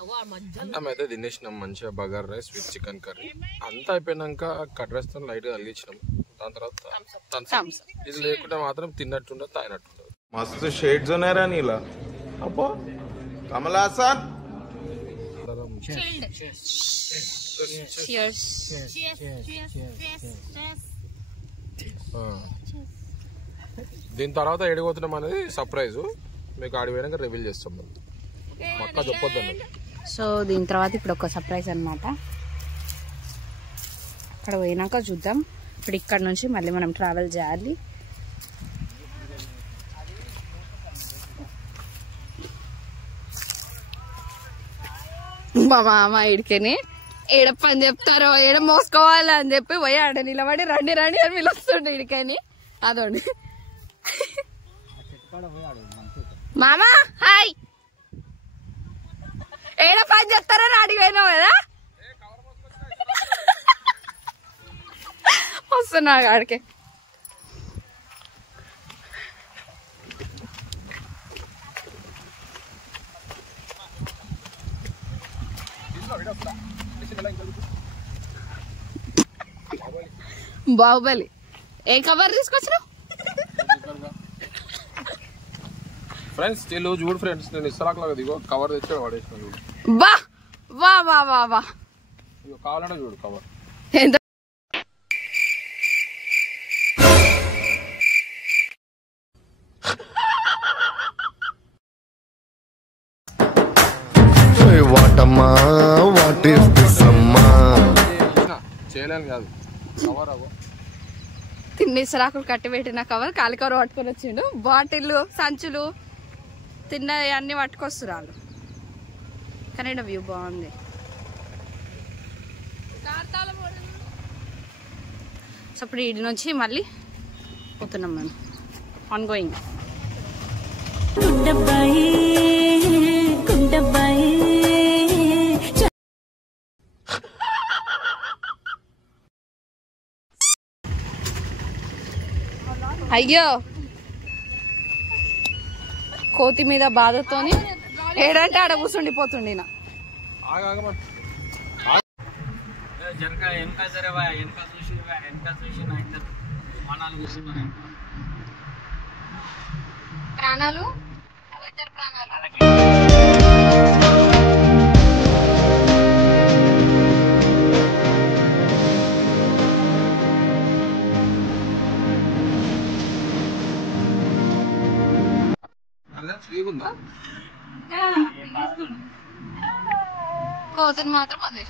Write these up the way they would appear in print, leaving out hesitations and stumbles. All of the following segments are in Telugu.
అన్నం అయితే తినేసినాం మంచిగా, bagara rice with chicken curry. అంతా అయిపోయినాక కట్ రైస్ తో లైట్ గా కలిగించినాం. దాని తర్వాత ఇది లేకుంటే మాత్రం తిన్నట్టుండదు, తాగినట్టుండదు. మస్తు షేడ్స్ ఉన్నారా నీలా అబ్బో కమలాసన్. దీని తర్వాత ఎడిపోతున్నాం అనేది సర్ప్రైజ్, మీకు ఆడి పోయినాక రివీల్ చేస్తాం. అక్క చెప్పొద్దండి. సో దీని తర్వాత ఇప్పుడు ఒక సర్ప్రైజ్ అనమాట. అక్కడ పోయినాక చూద్దాం. ఇప్పుడు ఇక్కడ నుంచి మళ్ళీ మనం ట్రావెల్ చేయాలి. మా మామ ఇడికని ఏడప్పని చెప్తారో ఏడ మోసుకోవాలి అని చెప్పి పోయి ఆడ నిలబడి రండి రండి అని పిలుస్తుండే ఇడికని. అదోండి మామా హాయ్, ఏడ పని చేస్తారో అడిగిపోయినావు కదా, వస్తున్నా ఆడికి. బాహుబలి ఏ కవర్ తీసుకొచ్చినావు ఫ్రెండ్స్? చూడు ఫ్రెండ్స్, నేను ఇస్తరాకులాగా దిగో కవర్ తెచ్చి పడేసినాను. బా వా వా వా వా, కావాలంటే చూడు కవర్. ఎంత చేయలేను కాదు కవర్. అవ్వ తిన్ని సరాకులు కట్టి పెట్టిన కవర్ కాలి కవర్ పట్టుకొని వచ్చిండు. బాటిల్ సంచులు తిన్న అన్ని పట్టుకొస్తున్నారు. కానీ వ్యూ బాగుంది. సో ఇప్పుడు ఇడి నుంచి మళ్ళీ పోతున్నాం మేము ఆన్ గోయింగ్. అయ్యో కోతి మీద బాధతోని ఏడంటే ఆడ కూర్చుండిపోతుండే. ప్రాణాలు కోతను మాత్రం అదే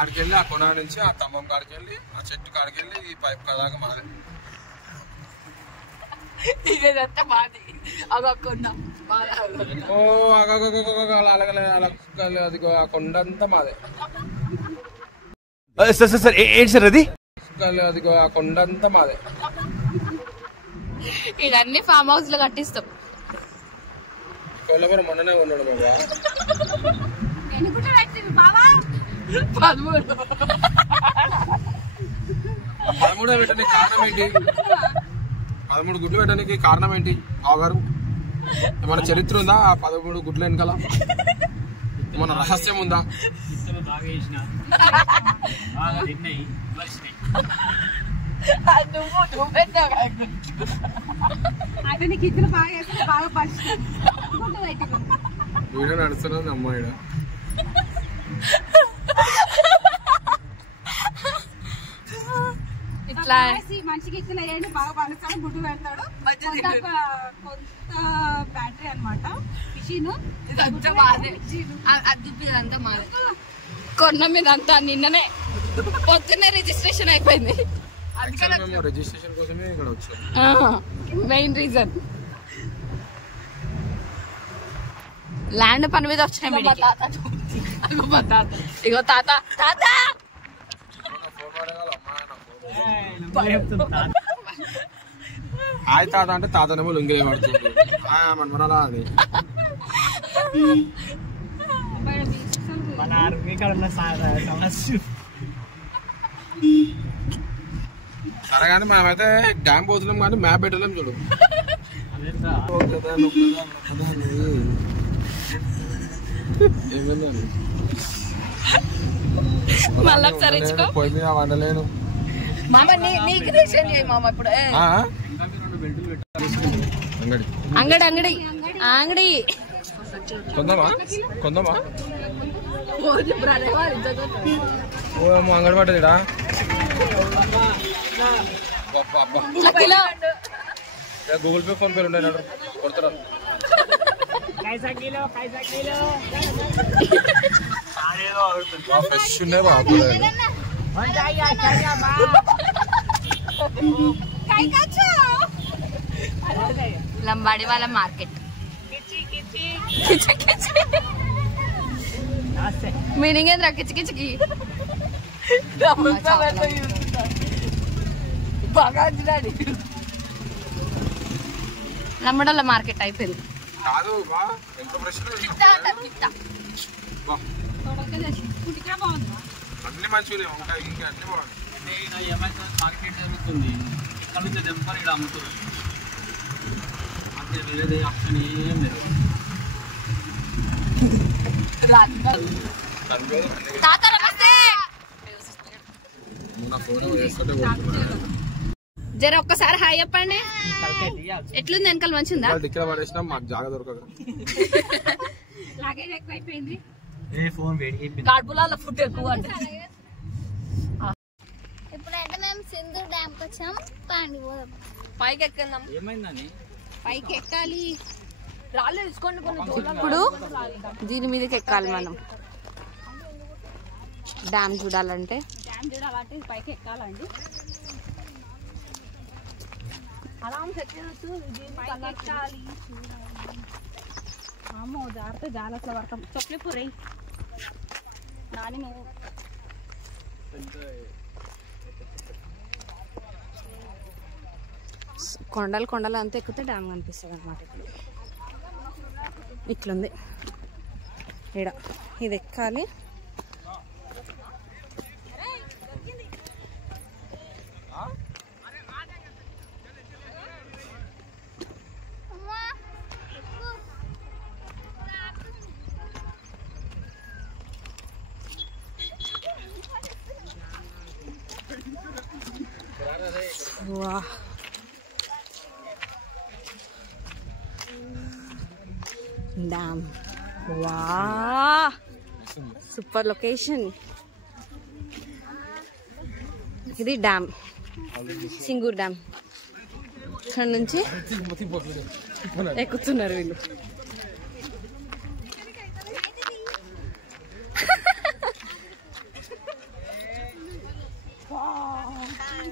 ఆడికెళ్ళి ఆ కొన నుంచి ఆ స్తంభం కాడికెళ్ళి ఆ చెట్టు కాడికెళ్ళి ఈ పైప్ కదాక మాదే. ఇదేదంతా మాది. ఓ అది కొండంతా మాదే. సార్ ఏంటి సార్ అది? అది కొండంతా మాదే. ఇవన్నీ ఫామ్ హౌస్ లో కట్టిస్తాం. కొల్లబరు మొన్ననే కొన్నాడు బాబా. 13 పెట్టడానికి కారణం ఏంటి? 13 గుడ్లు పెట్టడానికి కారణం ఏంటి? ఆగారు ఏమన్నా చరిత్ర ఉందా? ఆ 13 గుడ్ల వెనకాల ఏమన్నా రహస్యం ఉందా? వీడియో నడుస్తున్నది అమ్మాయి. ఇట్లా మనిషికి ఎక్కిన బాగా పలుస్తాడు, గుడ్డు పెడతాడు. కొంత బ్యాటరీ అనమాట మిషన్. ఇదంతా మాదే. కొన్న మీద అంతా నిన్ననే పొద్దున్నే రిజిస్ట్రేషన్ అయిపోయింది. రిజిస్ట్రేషన్ కోసమే ఇక్కడ వచ్చాం. మెయిన్ రీజన్ ల్యాండ్ పని మీద వచ్చినాయి. ఇగో తాత తాత హాయ్ తాత అంటే తాతనేమో లుంగిలే పడుతుంది మనమరాలా అని. మన ఆర్మీ కాడ ఉన్న సమస్య. సరే కానీ మేమైతే డ్యామ్ పోతున్నాం కానీ మ్యాప్ పెట్టలేం చూడు. మళ్ళీ ఒకసారి ఇచ్చుకో. పొయ్యి మీద వండలేను మామ నీకు రేషన్ చేయి మామ ఇప్పుడు. అంగడి అంగడి అంగడి కొందామా ఓ అంగడి పట్టదిడా. గూగుల్ పే ఫోన్ పే ఉండే కొడతారా ఫ్రెష్ ఉన్నాయి బాబు. లంబాడి వాళ్ళ మార్కెట్. మీనింగ్ ఏంద్రా కిచి కిచికి? లంబడోళ్ళ మార్కెట్ అయిపోయింది. కాదు ఎంత ఫ్రెష్ అన్ని మంచిగా ఉంటాయి. ఇంకా అన్ని బాగుంది. మార్కెట్ జరుగుతుంది ఇక్కడ నుంచి దెంపర్ ఇక్కడ అమ్ముతుంది. అంతే వేరే ఆప్షన్ ఏం లేదు. జర ఒక్కసారి హాయ్ చెప్పండి. ఎట్లుంది వెనకాల మంచిగా? ఇక్కడ పడేసినా మాకు జాగా దొరకదు. లగేజ్ ఎక్కువైపోయింది. కాడ్పులాల ఫుడ్ ఎక్కువ అంటే. ఇప్పుడైతే మేము సింధు డ్యామ్ కి వచ్చాం. పైకి ఎక్కిందాం. ఏమైందని పైకి ఎక్కాలి. రాళ్ళు తీసుకోండి కొన్ని. ఇప్పుడు దీని మీదకి ఎక్కాలి మనం. డ్యామ్ చూడాలంటే పైకి ఎక్కాలండి. అమ్మో జాగ్రత్త, జాగ్రత్తలో పడతాం. చొప్పలిపు రే నాని నువ్వు. కొండలు అంతా ఎక్కితే డ్యామ్ కనిపిస్తుంది అన్నమాట. ఇట్లుంది ఈడ. ఇది ఎక్కాలి. వా డ్యామ్. వా సూపర్ లొకేషన్. ఇది డ్యామ్, సింగూర్ డ్యామ్. ఇక్కడ నుంచి ఎక్కుతున్నారు వీళ్ళు.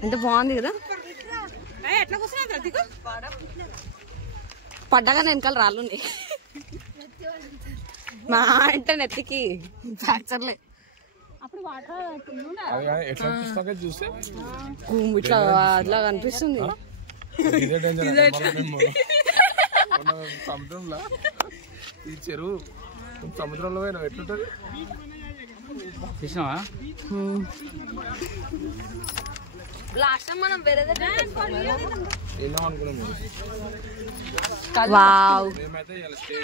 ఎంత బాగుంది కదా. ఎట్లా కూర్చున్నా పడ్డాగానే వెనకాల రాళ్ళు ఉన్నాయి. మా అంటే నెత్తికి ఫ్రాక్చర్లే. అప్పుడు వాటర్ ఎట్లా చూస్తే ఇట్లా అట్లా కనిపిస్తుంది. సముద్రంలో ఈ చెరువు సముద్రంలో పోయినా ఎట్లుంటది చూసినావా? లాస్ట్ టైం మనం వేరే వెళ్ళాం అనుకున్నాము. మేమైతే ఇలా స్టే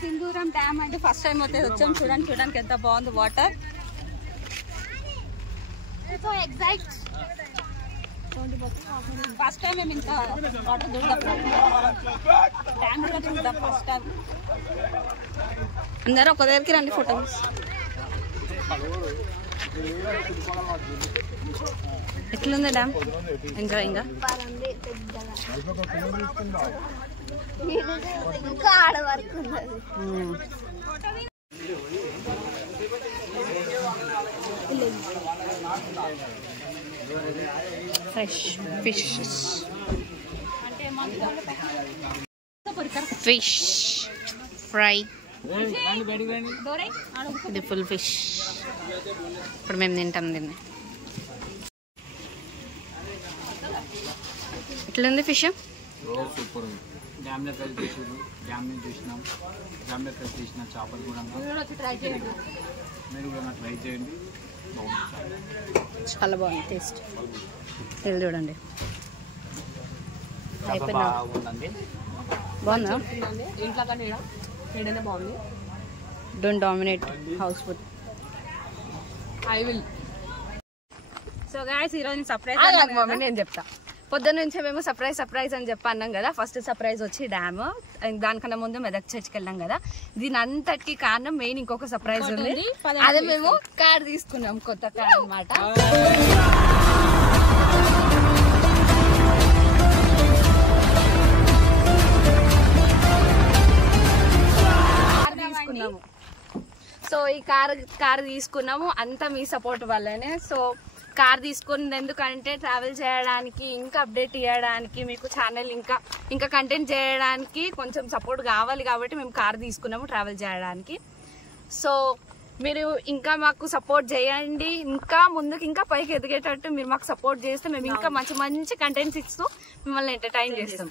సింధూరం డ్యామ్ అంటే ఫస్ట్ టైం అయితే వచ్చాం. చూడడానికి ఎంత బాగుంది వాటర్. ఫస్ట్ టైం మేము ఇంత వాటర్ చూద్దాం. డ్యామ్ కూడా చూద్దాం ఫస్ట్ టైం. అందరూ ఒక దగ్గరికి రండి ఫోటోస్. ఎట్లుంది డ్యామ్? ఇంకా ఇంకా ఆడ వరకు ఉన్నది. Fresh fish fry. ఇది ఫుల్ ఫిష్. ఇప్పుడు మేము తింటాం దీన్ని. ఎట్లుంది ఫిష్? సూపర్ ఉంది. డ్యామ్లో కలిసి చేసారు, డ్యామ్ని చూసినాం, డ్యామ్లో కలిసి చేసిన చేపలు కూడా ట్రై చేయండి. మీరు కూడా ట్రై చేయండి, బాగుంటుంది. చాలా బాగుంది టేస్ట్. ఇది చూడండి అయిపోయినా బాగుందండి. బాగుందా? ఇంట్లో కానీ ఏడైనా బాగుంది. Don't dominate house food. I will. So guys ఈరోజు సర్ప్రైజ్ నేను చెప్తా. పొద్దున్న నుంచే మేము సర్ప్రైజ్ అని చెప్పి అన్నాం కదా. ఫస్ట్ సర్ప్రైజ్ వచ్చి డ్యామ్, దానికన్నా ముందు మెదక్ చర్చికి వెళ్ళాం కదా. దీని అంతటికి కారణం మెయిన్ ఇంకొక సర్ప్రైజ్ ఉంది. అదే మేము కార్ తీసుకున్నాం, కొత్త కార్ అన్నమాట. తీసుకున్నాము. సో ఈ కార్ తీసుకున్నాము అంతా మీ సపోర్ట్ వల్లనే. సో కార్ తీసుకున్నది ఎందుకంటే ట్రావెల్ చేయడానికి, ఇంకా అప్డేట్ ఇవ్వడానికి, మీకు ఛానల్ ఇంకా కంటెంట్ చేయడానికి కొంచెం సపోర్ట్ కావాలి కాబట్టి మేము కార్ తీసుకున్నాము ట్రావెల్ చేయడానికి. సో మీరు ఇంకా మాకు సపోర్ట్ చేయండి, ఇంకా ముందుకు ఇంకా పైకి ఎదిగేటట్టు మీరు మాకు సపోర్ట్ చేస్తే మేము ఇంకా మంచి మంచి కంటెంట్స్ ఇస్తూ మిమ్మల్ని ఎంటర్టైన్ చేస్తాం.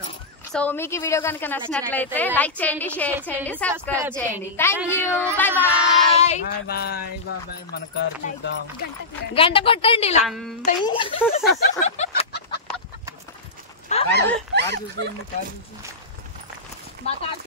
సో మీకు ఈ వీడియో కనుక నచ్చినట్లయితే లైక్ చేయండి, షేర్ చేయండి, సబ్స్క్రైబ్ చేయండి. Thank you, bye bye. మన కార్ చూద్దాం. గంట కొట్టండి ఇలా. కార్ చూసి మా కార్